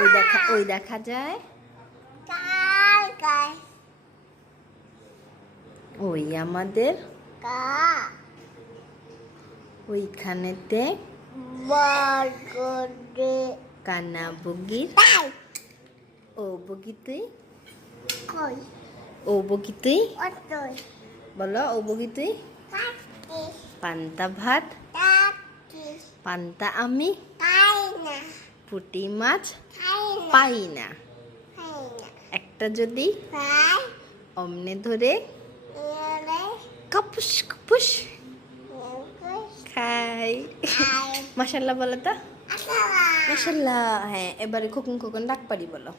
ওই দেখা যায় ওই আমাদের ওইখানেতে কানা বগির ও বগি তুই ও বগি তুই বলো ও বগি তুই পান্তা ভাত পান্তা আমি পুঁটি মাছ পাই না একটা যদি অমনে ধরে কাপুস কাপুস খাই মাশাল্লাহ বলো তো মাশাল্লাহ। হ্যাঁ এবারে খোকন খোকন ডাক পারি বলো